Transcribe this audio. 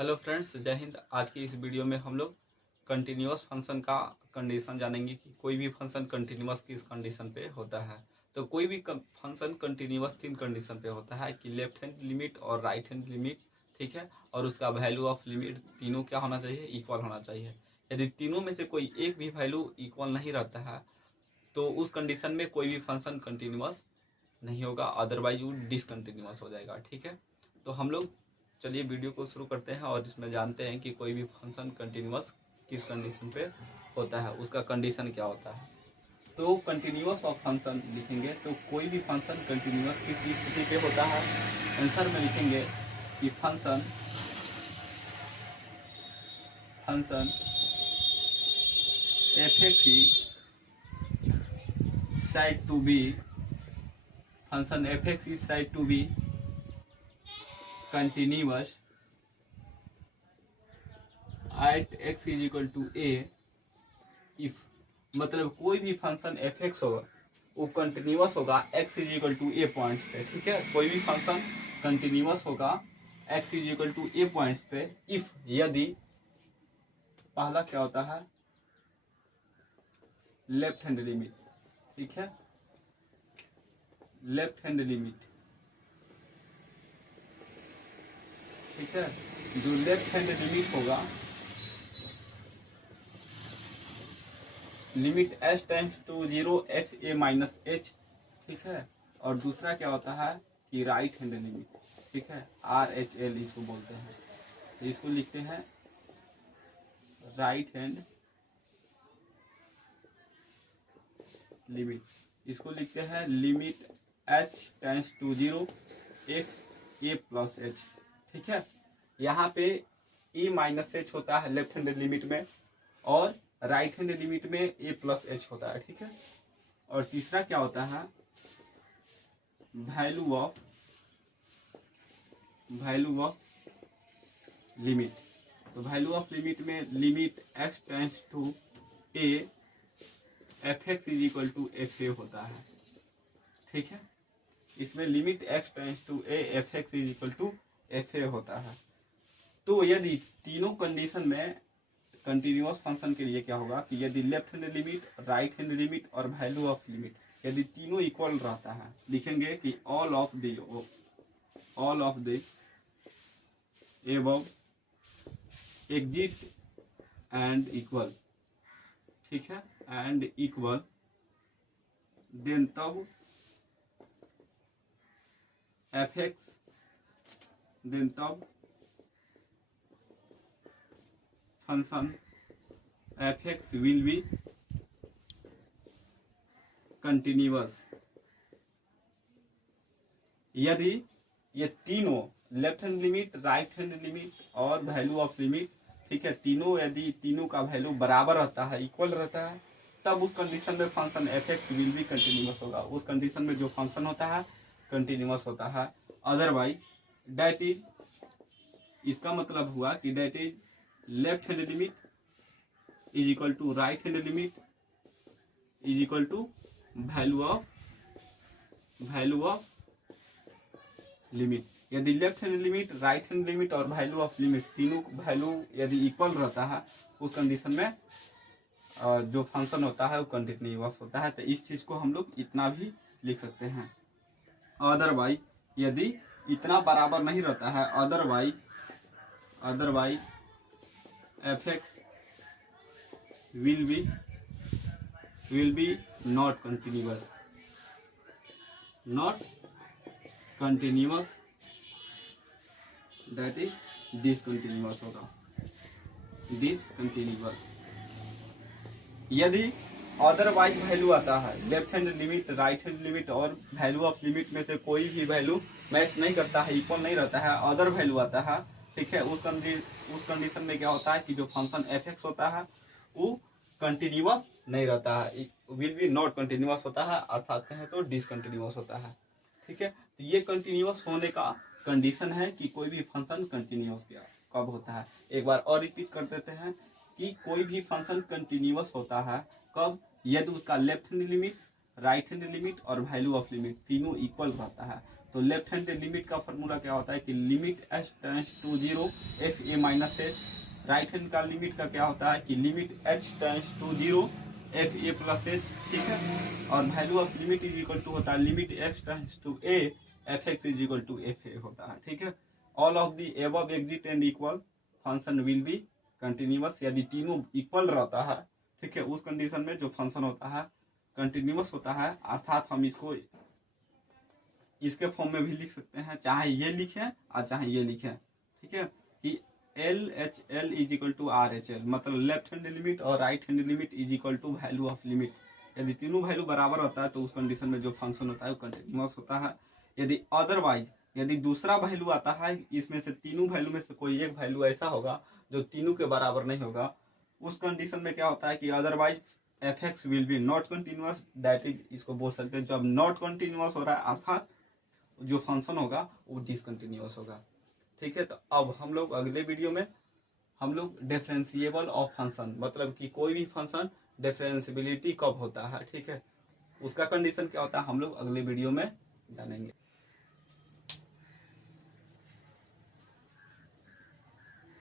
Hello friends, जय हिंद। आज की इस वीडियो में हम लोग कंटिन्यूअस फंक्शन का कंडीशन जानेंगे कि कोई भी फंक्शन कंटिन्यूअस किस कंडीशन पे होता है। तो कोई भी फंक्शन कंटिन्यूअस तीन कंडीशन पे होता है कि लेफ्ट हैंड लिमिट और राइट हैंड लिमिट, ठीक है, और उसका वैल्यू ऑफ लिमिट तीनों क्या होना चाहिए, इक्वल होना चाहिए। यदि तीनों में से कोई एक भी वैल्यू इक्वल नहीं रहता है तो उस कंडीशन में कोई भी फंक्शन कंटिन्यूअस नहीं होगा, अदरवाइज वो डिसकंटिन्यूअस हो जाएगा। ठीक है, तो हम लोग चलिए वीडियो को शुरू करते हैं और इसमें जानते हैं कि कोई भी फंक्शन कंटिन्यूअस किस कंडीशन पे होता है, उसका कंडीशन क्या होता है। तो कंटिन्यूअस ऑफ फंक्शन लिखेंगे तो कोई भी फंक्शन कंटिन्यूअस किस स्थिति पे होता है। आंसर में लिखेंगे कि function F x is said to be function f(x) is said to be continuous at x is equal to a if, मतलब कोई भी फंक्शन f(x) होगा वो कंटिन्यूअस होगा x is equal to a points पे। ठीक है, कोई भी फंक्शन कंटिन्यूअस होगा x is equal to a points पे इफ, यदि पहला क्या होता है, लेफ्ट हैंड लिमिट। ठीक है, लेफ्ट हैंड लिमिट, ठीक है, जो लेफ्ट हैंड लिमिट होगा, limit h tends to 0 f a minus h. ठीक है, और दूसरा क्या होता है कि राइट हैंड लिमिट। ठीक है, आर एच एल इसको बोलते हैं, इसको लिखते हैं राइट हैंड लिमिट। इसको लिखते हैं limit h tends to 0 f a plus h. ठीक है, यहाँ पे ए माइनस एच होता है लेफ्ट हैंड लिमिट में और राइट हैंड लिमिट में ए प्लस एच होता है। ठीक है, और तीसरा क्या होता है, वैल्यू ऑफ लिमिट। तो वैल्यू ऑफ लिमिट में limit x tends to a f x is equal to f a होता है। ठीक है, इसमें limit x tends to a f x is equal to f a होता है। तो यदि तीनों कंडीशन में कंटिन्यूअस फंक्शन के लिए क्या होगा कि यदि left hand limit, right hand limit और वैल्यू ऑफ लिमिट यदि तीनों इक्वल रहता है, लिखेंगे कि all of the above exist and equal. ठीक है, एंड इक्वल, देन तब एफ एक्स, देन तब function F x will be continuous. यदि ये तीनों left hand limit, right hand limit और वैल्यू ऑफ लिमिट, ठीक है, तीनों यदि तीनों का वैल्यू बराबर रहता है, इक्वल रहता है, तब उस कंडीशन में function F x will be continuous होगा। उस कंडीशन में जो फंक्शन होता है कंटिन्यूअस होता है। अदरवाइज दैट इज, इसका मतलब हुआ कि that is left hand limit is equal to right hand limit is equal to value of limit. यदि left hand limit, right hand limit और वैल्यू ऑफ लिमिट तीनों वैल्यू यदि इक्वल रहता है, उस कंडीशन में जो फंक्शन होता है वो कंटिन्यूअस होता है। तो इस चीज को हम लोग इतना भी लिख सकते हैं। अदरवाइज यदि इतना बराबर नहीं रहता है, otherwise F x will be not continuous, that is discontinuous होगा, डिसकंटिन्यूअस। यदि अदरवाइज वैल्यू आता है, left hand limit, right hand limit और वैल्यू ऑफ लिमिट में से कोई भी वैल्यू मैच नहीं करता है, इक्वल नहीं रहता है, अदर वैल्यू आता है, ठीक है, उस कंडीशन में क्या होता है कि जो फंक्शन एफ एक्स होता है वो कंटिन्यूअस नहीं रहता है, विल बी नॉट कंटिन्यूअस होता है, अर्थात कहें तो डिसकंटिन्यूअस होता है। ठीक है, तो ये कंटिन्यूअस होने का कंडीशन है कि कोई भी फंक्शन कंटिन्यूअस कब होता है। एक बार और रिपीट कर देते हैं कि कोई भी फंक्शन कंटिन्यूअस होता है कब, यदि उसका left hand limit, right hand limit और वैल्यू ऑफ लिमिट तीनों इक्वल रहता है। तो लेफ्ट हैंड लिमिट का फॉर्मूला क्या होता है कि limit h tends to 0 f a minus h. Right hand का लिमिट का क्या होता है कि limit h tends to 0 f a plus h, ठीक है। और value of limit is equal to होता है limit x tends to a f x is equal to f a होता है, ठीक है। All of the above exist and equal function will be continuous. यदि तीनों इक्वल रहता है, ठीक है, उस कंडीशन में जो फंक्शन होता है कंटिन्यूअस होता है, अर्थात हम इसको इसके फॉर्म में भी लिख सकते हैं, चाहे ये लिखें और चाहे ये लिखें, ठीक है, कि L H L is equal to R H L, मतलब लेफ्ट हैंड लिमिट और right hand limit is equal to value of limit. यदि तीनों वैल्यू बराबर होता है तो उस कंडीशन में जो फंक्शन होता है वो कंटिन्यूअस होता है। यदि अदरवाइज, यदि दूसरा वैल्यू आता है, इसमें से तीनों वैल्यू में से कोई एक वैल्यू ऐसा होगा जो तीनों के बराबर नहीं होगा, उस कंडीशन में क्या होता है कि otherwise F x will be not continuous, that is, इसको बोल सकते हैं जब नॉट कंटिन्यूअस हो रहा है अर्थात जो फंक्शन होगा वो डिसकंटिन्यूअस होगा, ठीक है। तो अब हम लोग अगले वीडियो में हम लोग डिफरेंशिएबल ऑफ फंक्शन, मतलब कि कोई भी फंक्शन डिफरेंशिएबिलिटी कब होता है, ठीक है, उसका कंडीशन क्या होता है हम लोग अगले वीडियो में जानेंगे।